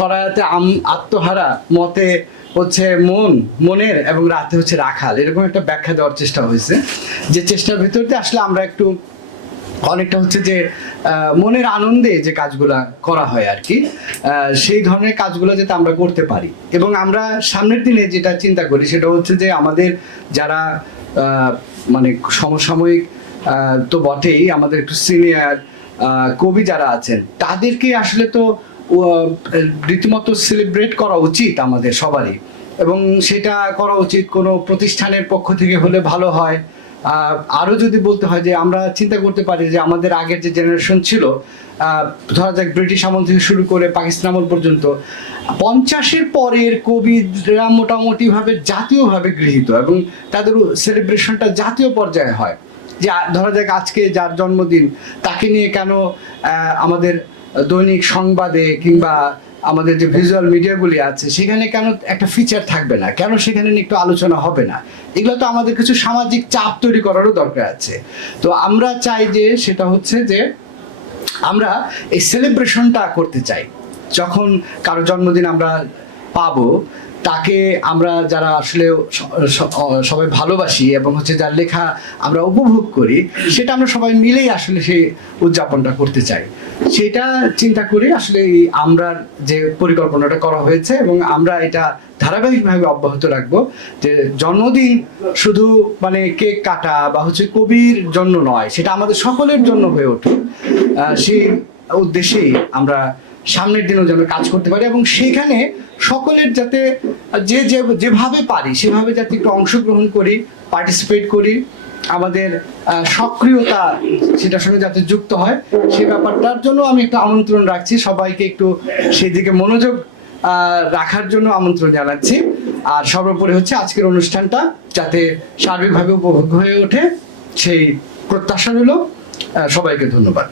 সরায়াতে আত্মহারা মতে হচ্ছে মন, মনের এবং রাতে হচ্ছে রাখাল। এরকম একটা ব্যাখ্যা দেওয়ার চেষ্টা হয়েছে। যে চেষ্টার ভিতর আসলে আমরা একটু অনেকটা হচ্ছে যে মনের আনন্দে যে কাজগুলা করা হয় আর কি সেই ধরনের কাজগুলো যাতে আমরা করতে পারি। এবং আমরা সামনের দিনে যেটা চিন্তা করি সেটা হচ্ছে যে, আমাদের যারা মানে সমসাময়িক তো বটেই আমাদের একটু সিনিয়র কবি যারা আছেন, তাদেরকে আসলে তো রীতিমতো সেলিব্রেট করা উচিত আমাদের সবারই। এবং সেটা করা উচিত কোনো প্রতিষ্ঠানের পক্ষ থেকে হলে ভালো হয়। আরও যদি বলতে হয় যে আমরা চিন্তা করতে পারি যে আমাদের আগের যে জেনারেশন ছিল ধরা যাক ব্রিটিশ আমল থেকে শুরু করে পাকিস্তান আমল পর্যন্ত, পঞ্চাশের পরের কবিরা মোটামুটিভাবে জাতীয়ভাবে গৃহীত এবং তাদের সেলিব্রেশনটা জাতীয় পর্যায়ে হয়। যে ধরা যাক আজকে যার জন্মদিন, তাকে নিয়ে কেন আমাদের দৈনিক সংবাদে কিংবা আমাদের যে ভিজুয়াল মিডিয়াগুলি আছে, সেখানে কেন একটা ফিচার থাকবে না? কেন সেখানে একটু আলোচনা হবে না? এগুলো তো আমাদের কিছু সামাজিক চাপ তৈরি করারও দরকার আছে। তো আমরা চাই যে সেটা হচ্ছে যে আমরা এই সেলিব্রেশনটা করতে চাই। যখন কারও জন্মদিন আমরা পাবো তাকে আমরা যারা আসলে সবাই ভালোবাসি এবং হচ্ছে যার লেখা আমরা উপভোগ করি, সেটা আমরা সবাই মিলেই আসলে সেই উদযাপনটা করতে চাই। সেটা চিন্তা করে আসলে এই আমরার যে পরিকল্পনাটা করা হয়েছে এবং আমরা এটা ধারাবাহিকভাবে অব্যাহত রাখব যে জন্মদিন শুধু মানে কেক কাটা বা হচ্ছে কবির জন্য নয়, সেটা আমাদের সকলের জন্য হয়ে ওঠে। সেই উদ্দেশ্যেই আমরা সামনের দিনেও যেন কাজ করতে পারি এবং সেখানে সকলের যাতে যে যে, যেভাবে পারি, সেভাবে যাতে একটু অংশগ্রহণ করি পার্টিসিপেট করি, আমাদের সক্রিয়তা সেটার সঙ্গে যাতে যুক্ত হয়, সে ব্যাপারটার জন্য আমি একটু আমন্ত্রণ রাখছি। সবাইকে একটু সেদিকে মনোযোগ রাখার জন্য আমন্ত্রণ জানাচ্ছি। আর সর্বোপরি হচ্ছে আজকের অনুষ্ঠানটা যাতে সার্বিকভাবে উপভোগ হয়ে ওঠে, সেই প্রত্যাশা রইল। সবাইকে ধন্যবাদ।